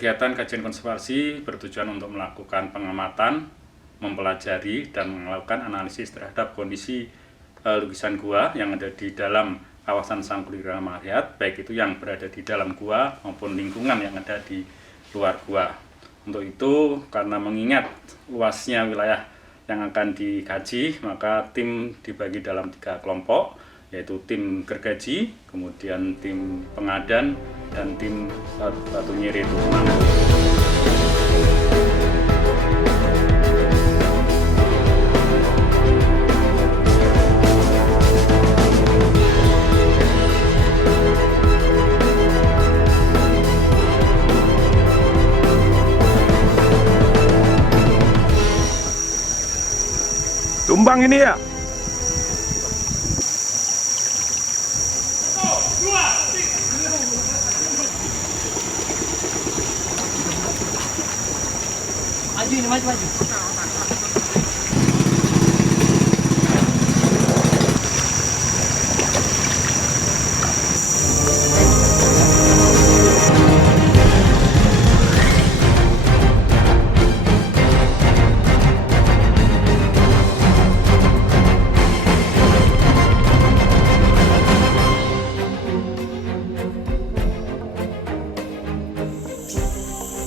Kegiatan kajian konservasi bertujuan untuk melakukan pengamatan, mempelajari, dan melakukan analisis terhadap kondisi lukisan gua yang ada di dalam kawasan Sangkulira Maryat, baik itu yang berada di dalam gua maupun lingkungan yang ada di luar gua. Untuk itu, karena mengingat luasnya wilayah yang akan dikaji, maka tim dibagi dalam 3 kelompok, yaitu tim gergaji, kemudian tim pengadan, dan tim batu nyiri Tumang. Tumbang ini ya? Maju ini, maju.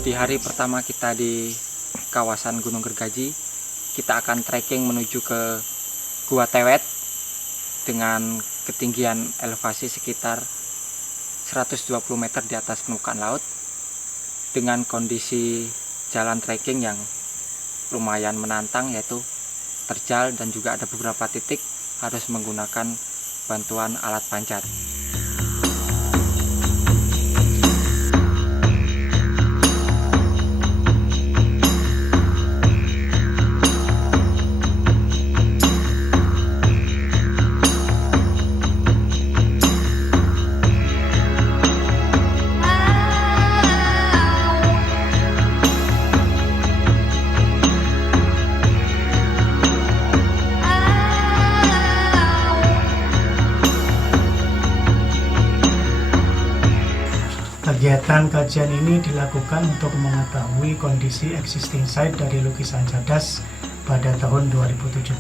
Di hari pertama kita di kawasan Gunung Gergaji, kita akan trekking menuju ke Gua Tewet dengan ketinggian elevasi sekitar 120 meter di atas permukaan laut, dengan kondisi jalan trekking yang lumayan menantang, yaitu terjal dan juga ada beberapa titik harus menggunakan bantuan alat panjat. Kegiatan kajian ini dilakukan untuk mengetahui kondisi existing site dari lukisan cadas pada tahun 2017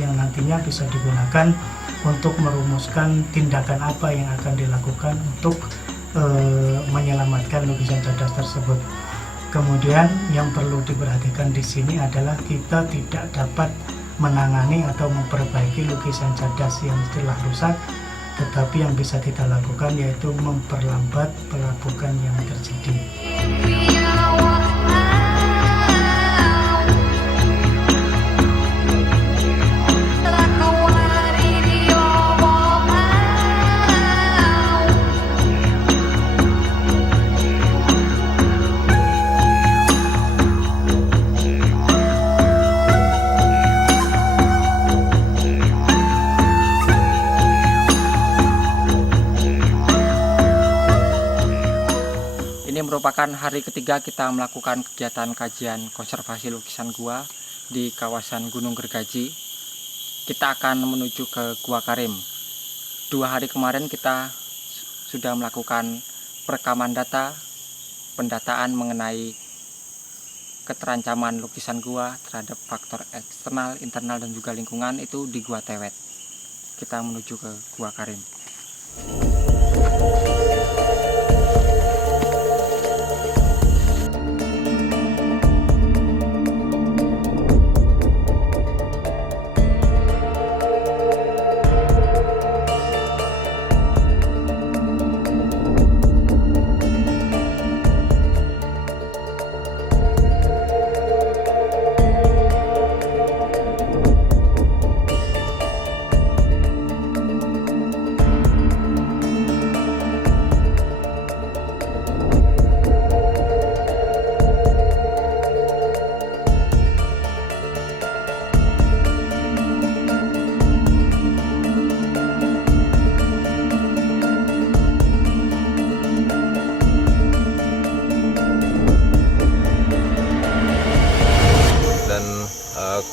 yang nantinya bisa digunakan untuk merumuskan tindakan apa yang akan dilakukan untuk menyelamatkan lukisan cadas tersebut. Kemudian yang perlu diperhatikan di sini adalah kita tidak dapat menangani atau memperbaiki lukisan cadas yang telah rusak, tetapi yang bisa kita lakukan yaitu memperlambat pelapukan yang terjadi. Ini merupakan hari ketiga kita melakukan kegiatan kajian konservasi lukisan gua di kawasan Gunung Gergaji. Kita akan menuju ke Gua Karim. 2 hari kemarin kita sudah melakukan perekaman data, pendataan mengenai keterancaman lukisan gua terhadap faktor eksternal, internal, dan juga lingkungan itu di Gua Tewet. Kita menuju ke Gua Karim.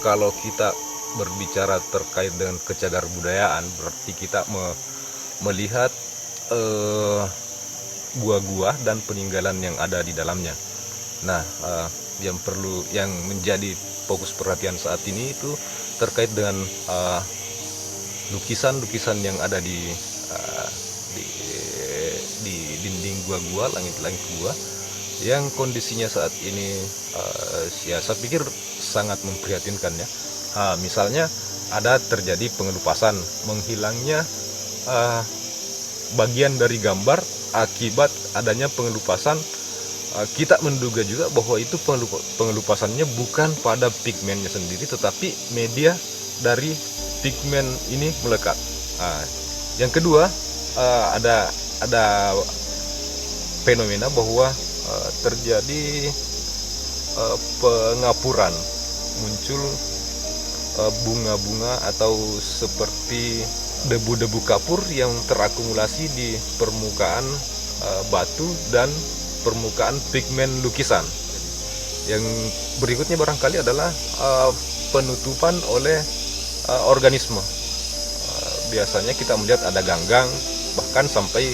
Kalau kita berbicara terkait dengan kecagar budayaan, berarti kita melihat gua-gua dan peninggalan yang ada di dalamnya. Nah, yang menjadi fokus perhatian saat ini itu terkait dengan lukisan-lukisan yang ada di dinding gua-gua, langit-langit gua, yang kondisinya saat ini ya saya pikir sangat memprihatinkan ya. Misalnya ada terjadi pengelupasan, menghilangnya bagian dari gambar akibat adanya pengelupasan. Kita menduga juga bahwa itu pengelupasannya bukan pada pigmennya sendiri, tetapi media dari pigmen ini melekat. Yang kedua, ada fenomena bahwa terjadi pengapuran, muncul bunga-bunga atau seperti debu-debu kapur yang terakumulasi di permukaan batu dan permukaan pigmen lukisan. Yang berikutnya barangkali adalah penutupan oleh organisme. Biasanya kita melihat ada ganggang, bahkan sampai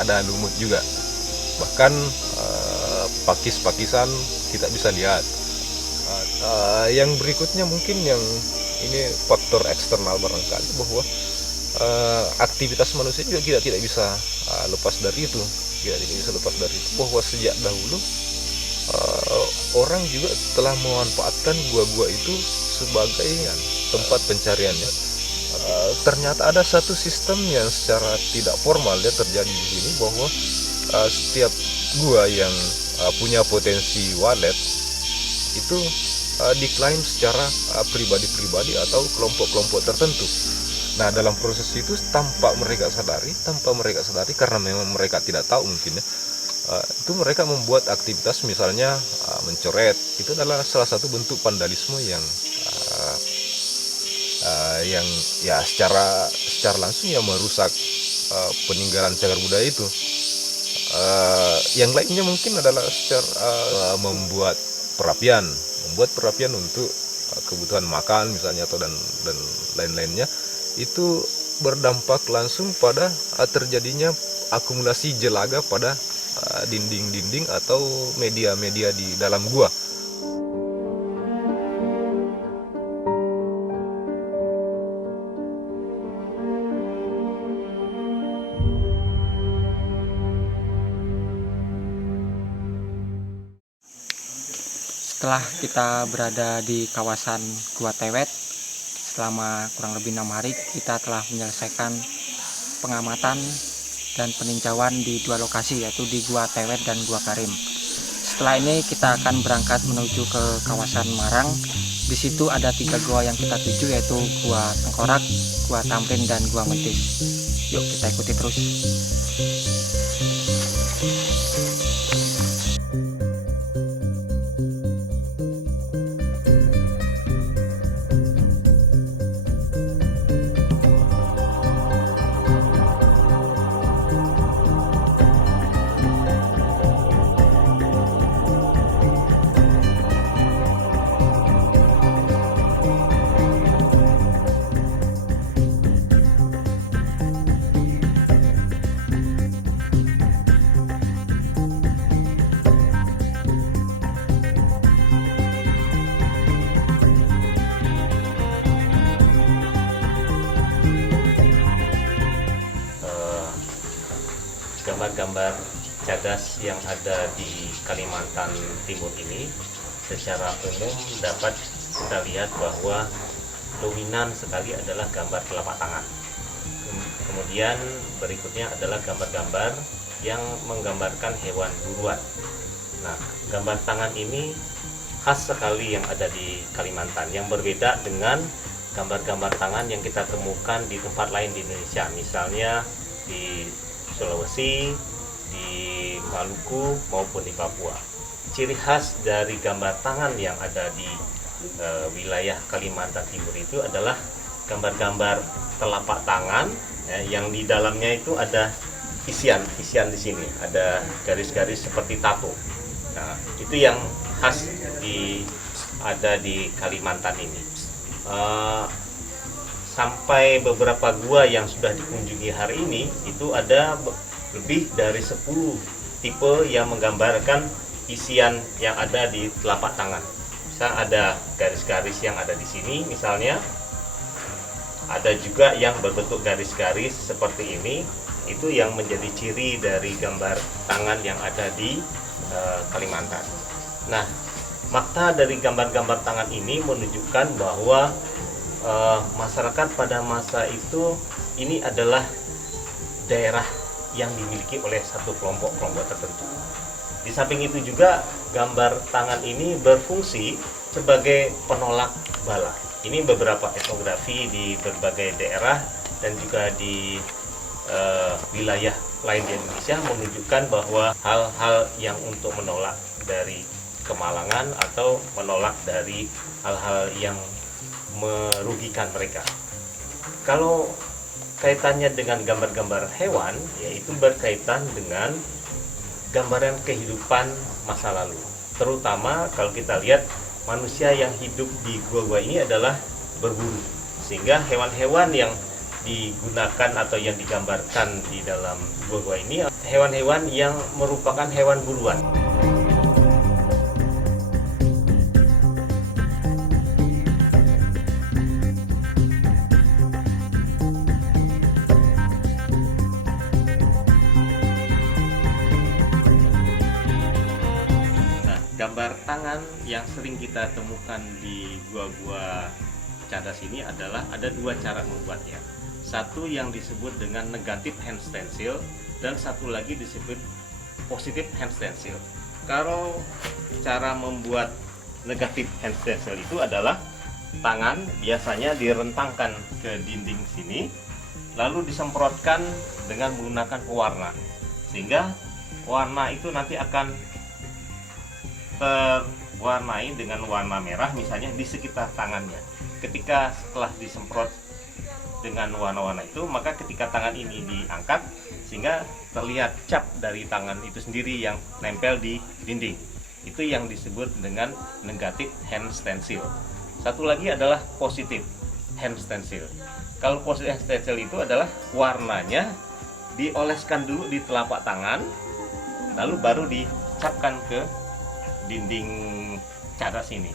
ada lumut juga, bahkan pakis-pakisan kita bisa lihat. Yang berikutnya mungkin yang ini faktor eksternal barangkali, bahwa aktivitas manusia juga kita tidak bisa lepas dari itu. Bahwa sejak dahulu orang juga telah memanfaatkan gua-gua itu sebagai tempat pencariannya. Ternyata ada satu sistem yang secara tidak formal ya terjadi di sini, bahwa setiap gua yang punya potensi walet itu diklaim secara pribadi-pribadi atau kelompok-kelompok tertentu. Nah, dalam proses itu tanpa mereka sadari karena memang mereka tidak tahu mungkin ya, itu mereka membuat aktivitas misalnya mencoret. Itu adalah salah satu bentuk vandalisme yang ya secara langsung ya merusak peninggalan cagar budaya itu. Yang lainnya mungkin adalah secara membuat perapian untuk kebutuhan makan misalnya, atau dan lain-lainnya. Itu berdampak langsung pada terjadinya akumulasi jelaga pada dinding-dinding atau media-media di dalam gua. Setelah kita berada di kawasan Gua Tewet selama kurang lebih 6 hari, kita telah menyelesaikan pengamatan dan peninjauan di 2 lokasi, yaitu di Gua Tewet dan Gua Karim. Setelah ini kita akan berangkat menuju ke kawasan Marang. Di situ ada 3 gua yang kita tuju, yaitu Gua Tengkorak, Gua Tamrin, dan Gua Mentis. Yuk kita ikuti terus. Gambar-gambar cadas yang ada di Kalimantan Timur ini secara umum dapat kita lihat bahwa dominan sekali adalah gambar telapak tangan. Kemudian berikutnya adalah gambar-gambar yang menggambarkan hewan buruan. Nah, gambar tangan ini khas sekali yang ada di Kalimantan, yang berbeda dengan gambar-gambar tangan yang kita temukan di tempat lain di Indonesia, misalnya di Sulawesi, di Maluku maupun di Papua. Ciri khas dari gambar tangan yang ada di wilayah Kalimantan Timur itu adalah gambar-gambar telapak tangan yang di dalamnya itu ada isian di sini, ada garis-garis seperti tato. Nah, itu yang khas ada di Kalimantan ini. Sampai beberapa gua yang sudah dikunjungi hari ini itu ada lebih dari 10 tipe yang menggambarkan isian yang ada di telapak tangan. Misalnya ada garis-garis yang ada di sini misalnya, ada juga yang berbentuk garis-garis seperti ini. Itu yang menjadi ciri dari gambar tangan yang ada di Kalimantan. Nah, makna dari gambar-gambar tangan ini menunjukkan bahwa masyarakat pada masa itu ini adalah daerah yang dimiliki oleh satu kelompok-kelompok tertentu. Di samping itu juga gambar tangan ini berfungsi sebagai penolak bala. Ini beberapa etnografi di berbagai daerah dan juga di wilayah lain di Indonesia menunjukkan bahwa hal-hal yang untuk menolak dari kemalangan atau menolak dari hal-hal yang merugikan mereka. Kalau kaitannya dengan gambar-gambar hewan, yaitu berkaitan dengan gambaran kehidupan masa lalu. Terutama kalau kita lihat manusia yang hidup di gua-gua ini adalah berburu, sehingga hewan-hewan yang digunakan atau yang digambarkan di dalam gua-gua ini hewan-hewan yang merupakan hewan buruan. Gambar tangan yang sering kita temukan di gua-gua cadas ini adalah ada dua cara membuatnya. Satu yang disebut dengan negatif hand stencil dan satu lagi disebut positif hand stencil. Kalau cara membuat negatif hand stencil itu adalah tangan biasanya direntangkan ke dinding sini lalu disemprotkan dengan menggunakan pewarna, sehingga warna itu nanti akan terwarnai dengan warna merah misalnya di sekitar tangannya. Ketika setelah disemprot dengan warna-warna itu, maka ketika tangan ini diangkat sehingga terlihat cap dari tangan itu sendiri yang nempel di dinding. Itu yang disebut dengan negatif hand stencil. Satu lagi adalah positif hand stencil. Kalau positif hand stencil itu adalah warnanya dioleskan dulu di telapak tangan lalu baru dicapkan ke dinding cadas ini.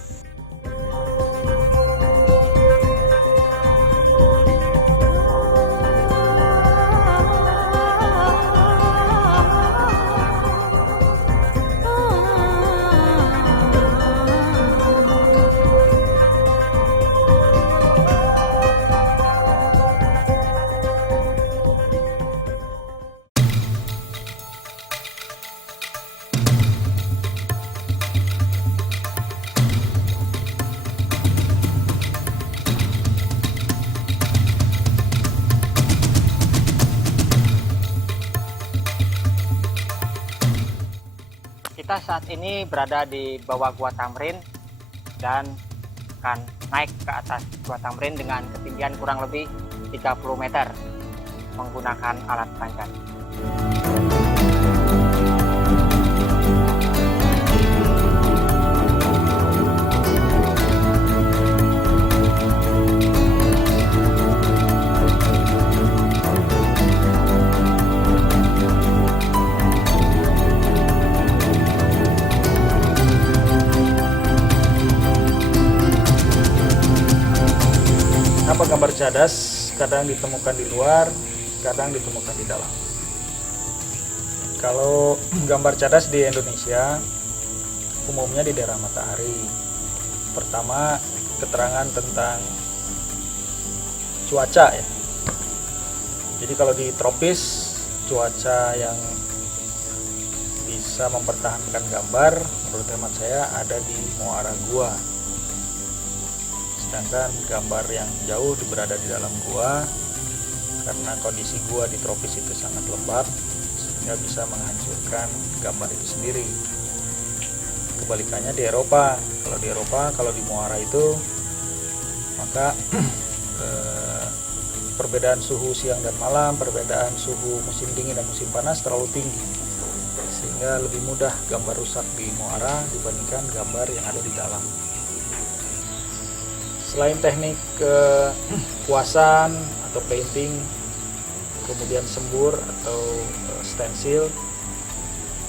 Kita saat ini berada di bawah Gua Tamrin dan akan naik ke atas Gua Tamrin dengan ketinggian kurang lebih 30 meter menggunakan alat panjat. Kenapa gambar cadas kadang ditemukan di luar, kadang ditemukan di dalam? Kalau gambar cadas di Indonesia umumnya di daerah matahari. Pertama, keterangan tentang cuaca ya. Jadi kalau di tropis, cuaca yang bisa mempertahankan gambar menurut hemat saya ada di muara gua. Sedangkan gambar yang jauh berada di dalam gua karena kondisi gua di tropis itu sangat lembab sehingga bisa menghancurkan gambar itu sendiri. Kebalikannya di Eropa, kalau di muara itu maka perbedaan suhu siang dan malam, perbedaan suhu musim dingin dan musim panas terlalu tinggi sehingga lebih mudah gambar rusak di muara dibandingkan gambar yang ada di dalam. Selain teknik kuasan atau painting, kemudian sembur atau stensil,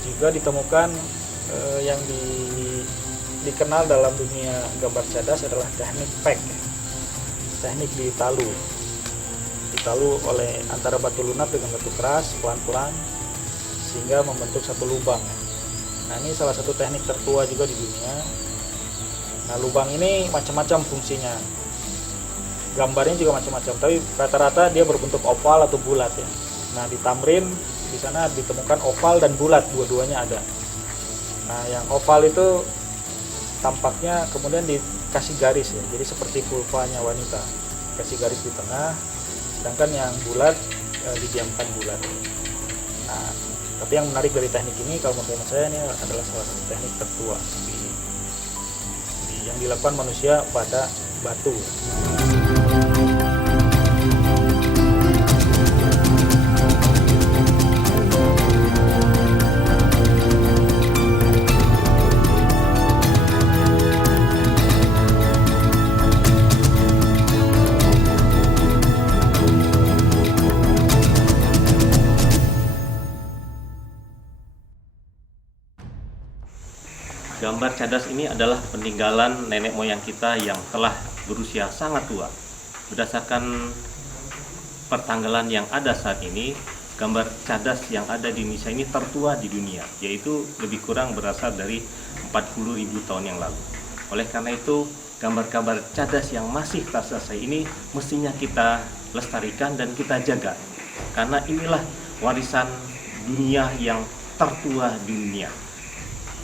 juga ditemukan yang dikenal dalam dunia gambar cadas adalah teknik pack, teknik ditalu oleh antara batu lunak dengan batu keras pelan-pelan sehingga membentuk satu lubang. Nah, ini salah satu teknik tertua juga di dunia. Nah, lubang ini macam-macam fungsinya, gambarnya juga macam-macam, tapi rata-rata dia berbentuk oval atau bulat ya. Nah, di Tamrin di sana ditemukan oval dan bulat, dua-duanya ada. Nah, yang oval itu tampaknya kemudian dikasih garis ya, jadi seperti vulvanya wanita, kasih garis di tengah, sedangkan yang bulat didiamkan bulat. Nah, tapi yang menarik dari teknik ini kalau menurut saya ini adalah salah satu teknik tertua yang dilakukan manusia pada batu. Gambar cadas ini adalah peninggalan nenek moyang kita yang telah berusia sangat tua. Berdasarkan pertanggalan yang ada saat ini, gambar cadas yang ada di Indonesia ini tertua di dunia, yaitu lebih kurang berasal dari 40.000 tahun yang lalu. Oleh karena itu, gambar-gambar cadas yang masih terselesai ini mestinya kita lestarikan dan kita jaga, karena inilah warisan dunia yang tertua di dunia.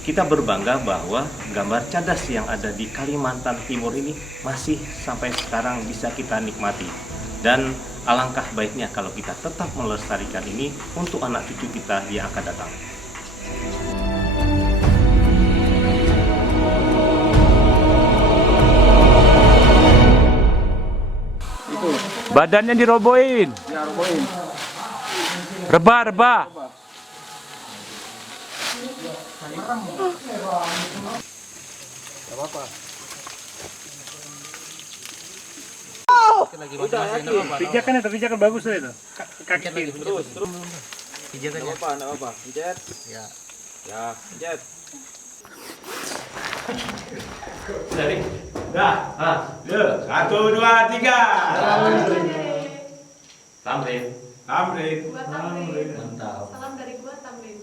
Kita berbangga bahwa gambar cadas yang ada di Kalimantan Timur ini masih sampai sekarang bisa kita nikmati. Dan alangkah baiknya kalau kita tetap melestarikan ini untuk anak cucu kita yang akan datang. Badannya dirobohin. Ya, robohin. Rebah. Gak apa-apa. Pijakan bagus itu. Kaki Terus. Pijet aja. Enggak apa-apa. Pijet. Ya. Ya, pijet. Dari. Dah. Ya. 1, 2, 3. Tamrin. Tamrin. Mantap. Salam dari gua Tamrin.